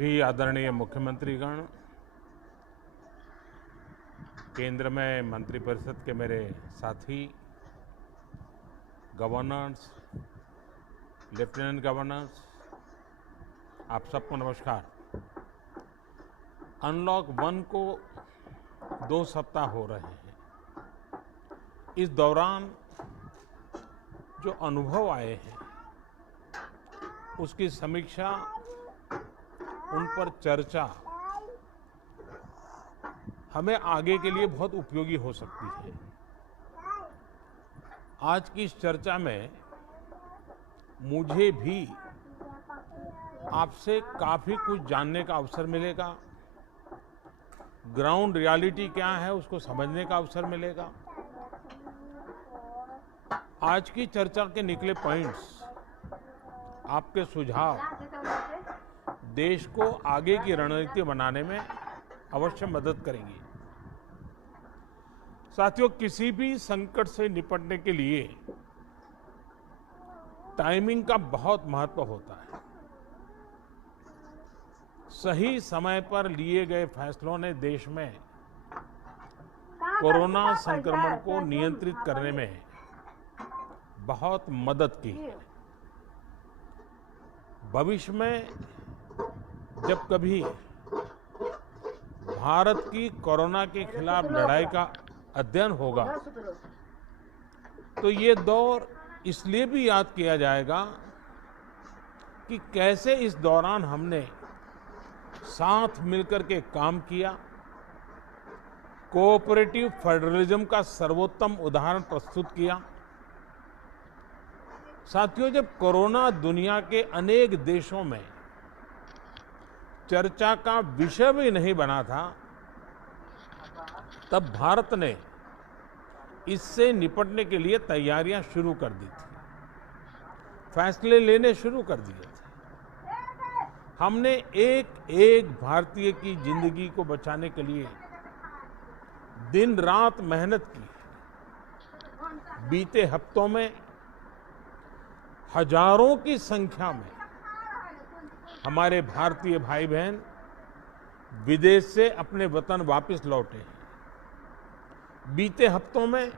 भी आदरणीय मुख्यमंत्रीगण, केंद्र में मंत्रिपरिषद के मेरे साथी, गवर्नर्स, लेफ्टिनेंट गवर्नर्स, आप सबको नमस्कार। अनलॉक 1 को 2 सप्ताह हो रहे हैं। इस दौरान जो अनुभव आए हैं उसकी समीक्षा, उन पर चर्चा हमें आगे के लिए बहुत उपयोगी हो सकती है। आज की इस चर्चा में मुझे भी आपसे काफी कुछ जानने का अवसर मिलेगा। ग्राउंड रियलिटी क्या है उसको समझने का अवसर मिलेगा। आज की चर्चा के निकले पॉइंट्स, आपके सुझाव देश को आगे की रणनीति बनाने में अवश्य मदद करेंगी। साथियों, किसी भी संकट से निपटने के लिए टाइमिंग का बहुत महत्व होता है। सही समय पर लिए गए फैसलों ने देश में कोरोना संक्रमण को नियंत्रित करने में बहुत मदद की है। भविष्य में जब कभी भारत की कोरोना के खिलाफ लड़ाई का अध्ययन होगा तो ये दौर इसलिए भी याद किया जाएगा कि कैसे इस दौरान हमने साथ मिलकर के काम किया, कोऑपरेटिव फेडरलिज्म का सर्वोत्तम उदाहरण प्रस्तुत किया। साथियों, जब कोरोना दुनिया के अनेक देशों में चर्चा का विषय भी नहीं बना था, तब भारत ने इससे निपटने के लिए तैयारियां शुरू कर दी थी, फैसले लेने शुरू कर दिए थे। हमने एक एक भारतीय की जिंदगी को बचाने के लिए दिन रात मेहनत की। बीते हफ्तों में हजारों की संख्या में हमारे भारतीय भाई बहन विदेश से अपने वतन वापस लौटे हैं। बीते हफ्तों में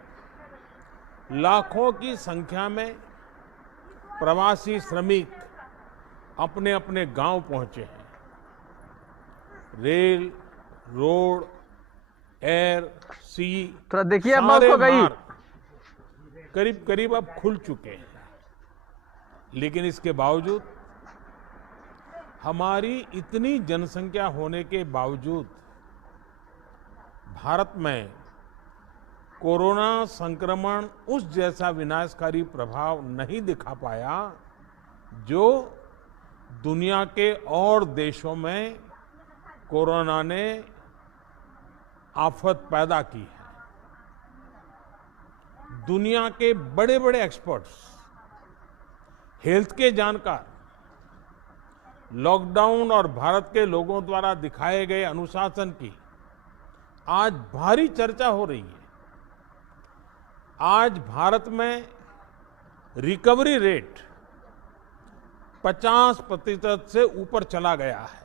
लाखों की संख्या में प्रवासी श्रमिक अपने अपने गांव पहुंचे हैं। रेल, रोड, एयर, सी, थोड़ा देखिए, सारे मार्ग करीब करीब अब खुल चुके हैं। लेकिन इसके बावजूद, हमारी इतनी जनसंख्या होने के बावजूद भारत में कोरोना संक्रमण उस जैसा विनाशकारी प्रभाव नहीं दिखा पाया जो दुनिया के और देशों में कोरोना ने आफत पैदा की है। दुनिया के बड़े बड़े एक्सपर्ट्स, हेल्थ के जानकार, लॉकडाउन और भारत के लोगों द्वारा दिखाए गए अनुशासन की आज भारी चर्चा हो रही है। आज भारत में रिकवरी रेट 50% से ऊपर चला गया है।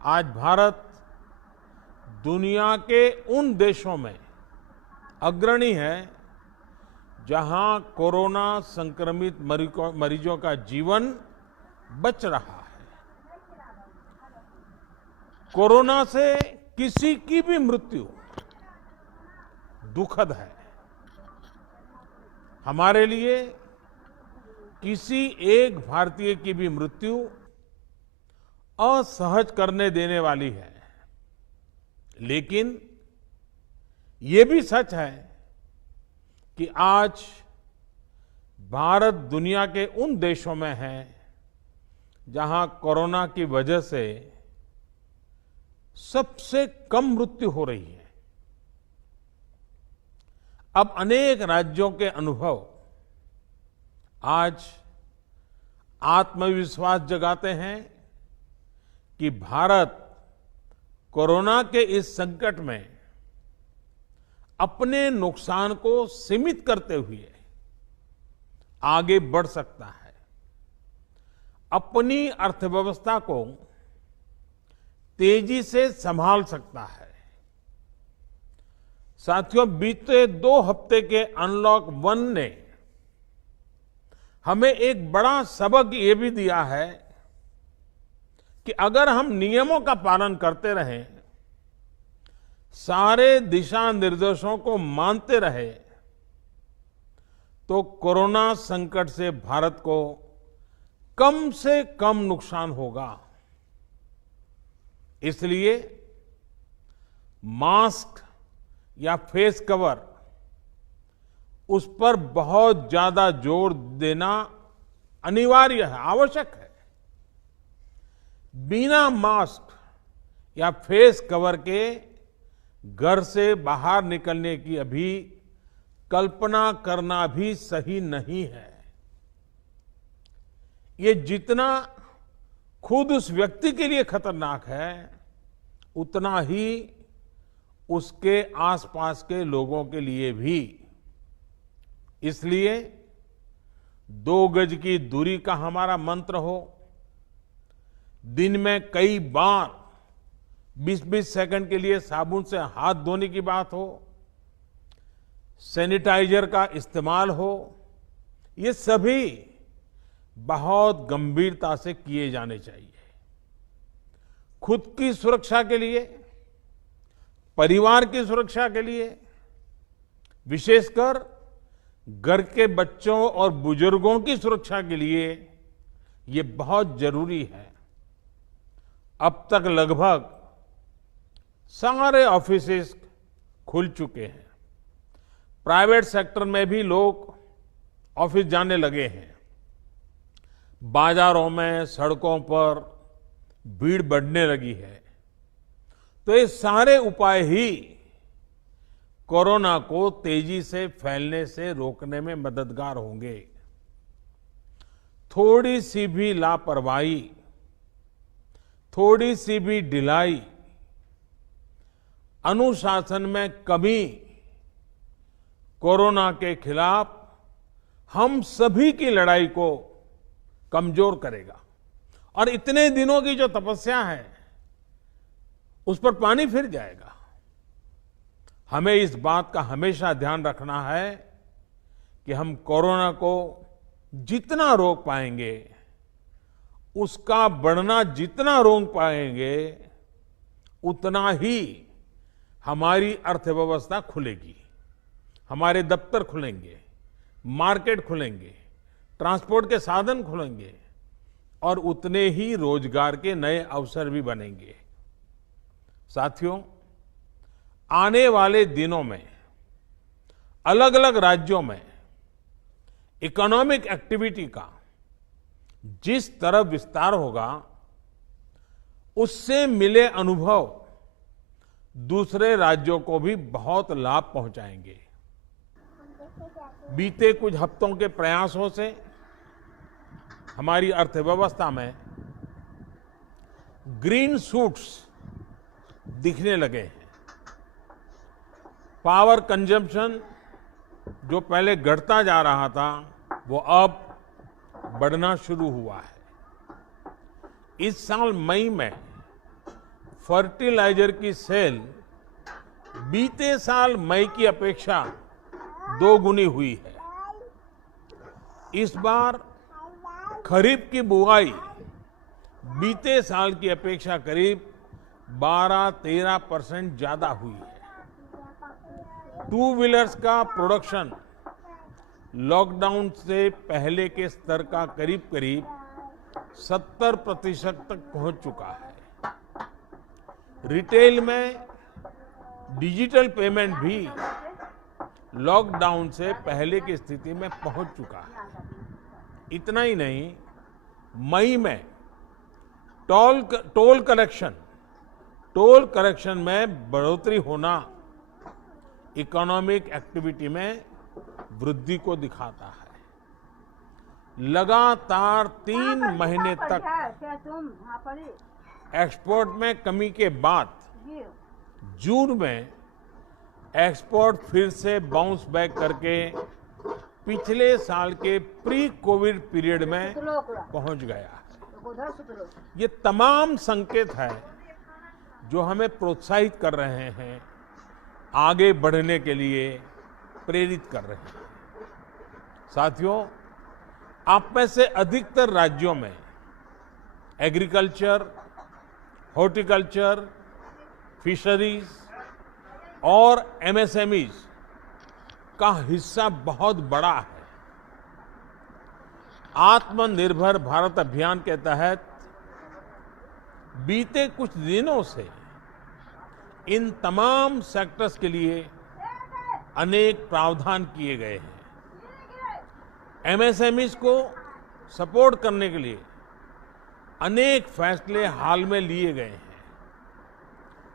आज भारत दुनिया के उन देशों में अग्रणी है जहां कोरोना संक्रमित मरीजों का जीवन बच रहा है। कोरोना से किसी की भी मृत्यु दुखद है। हमारे लिए किसी एक भारतीय की भी मृत्यु असहज करने देने वाली है। लेकिन ये भी सच है कि आज भारत दुनिया के उन देशों में है जहां कोरोना की वजह से सबसे कम मृत्यु हो रही है। अब अनेक राज्यों के अनुभव आज आत्मविश्वास जगाते हैं कि भारत कोरोना के इस संकट में अपने नुकसान को सीमित करते हुए आगे बढ़ सकता है। अपनी अर्थव्यवस्था को तेजी से संभाल सकता है। साथियों, बीते 2 हफ्ते के अनलॉक 1 ने हमें एक बड़ा सबक ये भी दिया है कि अगर हम नियमों का पालन करते रहें, सारे दिशा निर्देशों को मानते रहे, तो कोरोना संकट से भारत को कम से कम नुकसान होगा। इसलिए मास्क या फेस कवर, उस पर बहुत ज्यादा जोर देना अनिवार्य है, आवश्यक है। बिना मास्क या फेस कवर के घर से बाहर निकलने की अभी कल्पना करना भी सही नहीं है। ये जितना खुद उस व्यक्ति के लिए खतरनाक है, उतना ही उसके आसपास के लोगों के लिए भी। इसलिए 2 गज की दूरी का हमारा मंत्र हो, दिन में कई बार 20-20 सेकंड के लिए साबुन से हाथ धोने की बात हो, सैनिटाइजर का इस्तेमाल हो, ये सभी बहुत गंभीरता से किए जाने चाहिए। खुद की सुरक्षा के लिए, परिवार की सुरक्षा के लिए, विशेषकर घर के बच्चों और बुजुर्गों की सुरक्षा के लिए ये बहुत जरूरी है। अब तक लगभग सारे ऑफिसेस खुल चुके हैं। प्राइवेट सेक्टर में भी लोग ऑफिस जाने लगे हैं। बाजारों में, सड़कों पर भीड़ बढ़ने लगी है। तो ये सारे उपाय ही कोरोना को तेजी से फैलने से रोकने में मददगार होंगे। थोड़ी सी भी लापरवाही, थोड़ी सी भी ढिलाई, अनुशासन में कमी कोरोना के खिलाफ हम सभी की लड़ाई को कमजोर करेगा। और इतने दिनों की जो तपस्या है, उस पर पानी फिर जाएगा। हमें इस बात का हमेशा ध्यान रखना है कि हम कोरोना को जितना रोक पाएंगे, उसका बढ़ना जितना रोक पाएंगे, उतना ही हमारी अर्थव्यवस्था खुलेगी, हमारे दफ्तर खुलेंगे, मार्केट खुलेंगे, ट्रांसपोर्ट के साधन खुलेंगे और उतने ही रोजगार के नए अवसर भी बनेंगे। साथियों, आने वाले दिनों में अलग अलग राज्यों में इकोनॉमिक एक्टिविटी का जिस तरह विस्तार होगा, उससे मिले अनुभव दूसरे राज्यों को भी बहुत लाभ पहुंचाएंगे। बीते कुछ हफ्तों के प्रयासों से हमारी अर्थव्यवस्था में ग्रीन शूट्स दिखने लगे हैं। पावर कंजम्पशन जो पहले घटता जा रहा था, वो अब बढ़ना शुरू हुआ है। इस साल मई में फर्टिलाइजर की सेल बीते साल मई की अपेक्षा 2 गुनी हुई है। इस बार खरीफ की बुआई बीते साल की अपेक्षा करीब 12-13% ज्यादा हुई है। 2 व्हीलर्स का प्रोडक्शन लॉकडाउन से पहले के स्तर का करीब करीब 70% तक पहुंच चुका है। रिटेल में डिजिटल पेमेंट भी लॉकडाउन से पहले की स्थिति में पहुंच चुका है। इतना ही नहीं, मई में टोल कलेक्शन में बढ़ोतरी होना इकोनॉमिक एक्टिविटी में वृद्धि को दिखाता है। लगातार 3 महीने तक एक्सपोर्ट में कमी के बाद जून में एक्सपोर्ट फिर से बाउंस बैक करके पिछले साल के प्री कोविड पीरियड में पहुंच गया है। ये तमाम संकेत है जो हमें प्रोत्साहित कर रहे हैं, आगे बढ़ने के लिए प्रेरित कर रहे हैं। साथियों, आप में से अधिकतर राज्यों में एग्रीकल्चर, हॉर्टिकल्चर, फिशरीज और एमएसएमईज का हिस्सा बहुत बड़ा है। आत्मनिर्भर भारत अभियान के तहत बीते कुछ दिनों से इन तमाम सेक्टर्स के लिए अनेक प्रावधान किए गए हैं। एमएसएमईज को सपोर्ट करने के लिए अनेक फैसले हाल में लिए गए हैं।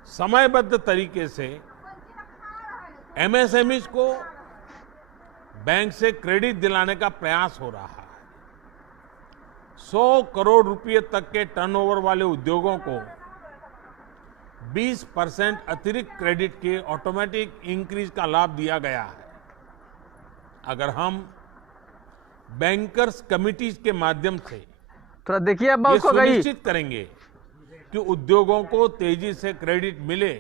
समयबद्ध तरीके से एमएसएमईज को बैंक से क्रेडिट दिलाने का प्रयास हो रहा है। 100 करोड़ रुपए तक के टर्नओवर वाले उद्योगों को 20% अतिरिक्त क्रेडिट के ऑटोमेटिक इंक्रीज का लाभ दिया गया है। अगर हम बैंकर्स कमिटीज के माध्यम से थोड़ा देखिए अब ये उसको गई सुनिश्चित करेंगे कि उद्योगों को तेजी से क्रेडिट मिले,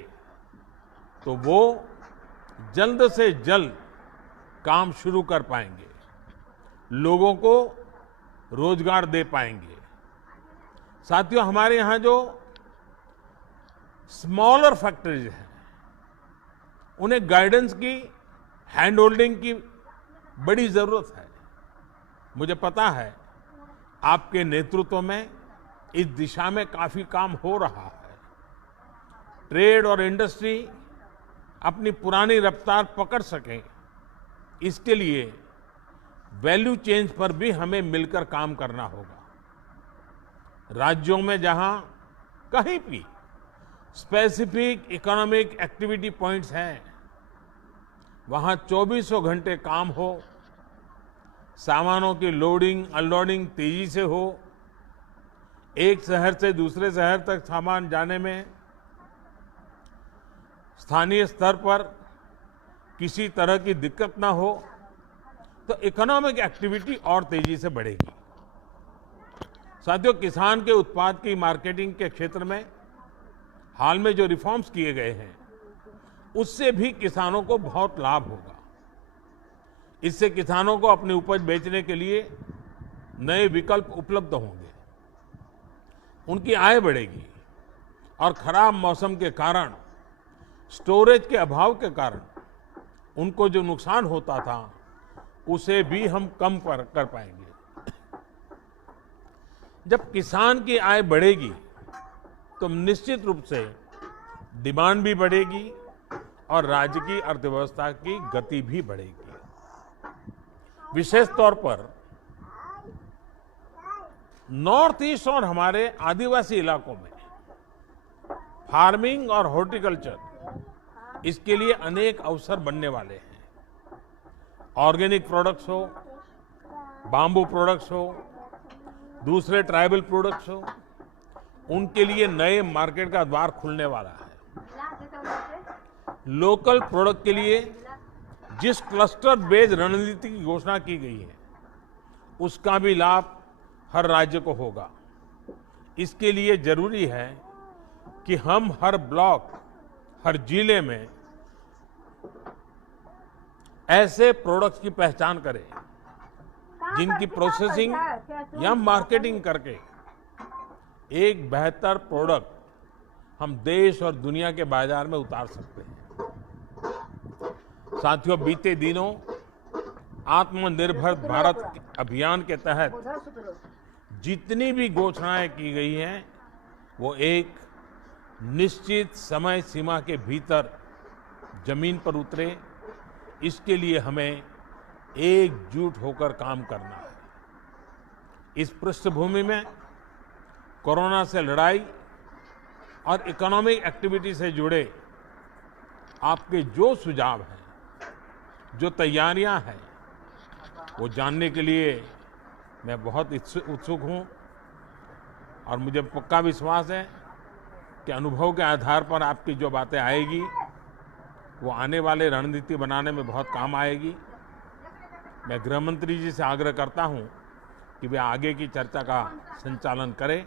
तो वो जल्द से जल्द काम शुरू कर पाएंगे, लोगों को रोजगार दे पाएंगे। साथियों, हमारे यहां जो स्मॉलर फैक्ट्रीज हैं, उन्हें गाइडेंस की, हैंड होल्डिंग की बड़ी जरूरत है। मुझे पता है आपके नेतृत्व में इस दिशा में काफी काम हो रहा है। ट्रेड और इंडस्ट्री अपनी पुरानी रफ्तार पकड़ सकें, इसके लिए वैल्यू चेन्स पर भी हमें मिलकर काम करना होगा। राज्यों में जहां कहीं भी स्पेसिफिक इकोनॉमिक एक्टिविटी पॉइंट्स हैं, वहां 24 घंटे काम हो, सामानों की लोडिंग अनलोडिंग तेजी से हो, एक शहर से दूसरे शहर तक सामान जाने में स्थानीय स्तर पर किसी तरह की दिक्कत ना हो, तो इकोनॉमिक एक्टिविटी और तेजी से बढ़ेगी। साथियों, किसान के उत्पाद की मार्केटिंग के क्षेत्र में हाल में जो रिफॉर्म्स किए गए हैं, उससे भी किसानों को बहुत लाभ होगा। इससे किसानों को अपनी उपज बेचने के लिए नए विकल्प उपलब्ध होंगे, उनकी आय बढ़ेगी और खराब मौसम के कारण, स्टोरेज के अभाव के कारण उनको जो नुकसान होता था, उसे भी हम कम कर पाएंगे। जब किसान की आय बढ़ेगी तो निश्चित रूप से डिमांड भी बढ़ेगी और राज्य की अर्थव्यवस्था की गति भी बढ़ेगी। विशेष तौर पर नॉर्थ ईस्ट और हमारे आदिवासी इलाकों में फार्मिंग और हॉर्टिकल्चर, इसके लिए अनेक अवसर बनने वाले हैं। ऑर्गेनिक प्रोडक्ट्स हो, बाम्बू प्रोडक्ट्स हो, दूसरे ट्राइबल प्रोडक्ट्स हो, उनके लिए नए मार्केट का द्वार खुलने वाला है। लोकल प्रोडक्ट के लिए जिस क्लस्टर बेस्ड रणनीति की घोषणा की गई है, उसका भी लाभ हर राज्य को होगा। इसके लिए जरूरी है कि हम हर ब्लॉक, हर जिले में ऐसे प्रोडक्ट्स की पहचान करें जिनकी प्रोसेसिंग या मार्केटिंग करके एक बेहतर प्रोडक्ट हम देश और दुनिया के बाजार में उतार सकते हैं। साथियों, बीते दिनों आत्मनिर्भर भारत अभियान के तहत जितनी भी घोषणाएं की गई हैं, वो एक निश्चित समय सीमा के भीतर जमीन पर उतरे, इसके लिए हमें एकजुट होकर काम करना है। इस पृष्ठभूमि में कोरोना से लड़ाई और इकोनॉमिक एक्टिविटी से जुड़े आपके जो सुझाव हैं, जो तैयारियां हैं, वो जानने के लिए मैं बहुत उत्सुक हूं और मुझे पक्का विश्वास है कि अनुभव के आधार पर आपकी जो बातें आएगी, वो आने वाले रणनीति बनाने में बहुत काम आएगी। मैं गृह मंत्री जी से आग्रह करता हूं कि वे आगे की चर्चा का संचालन करें।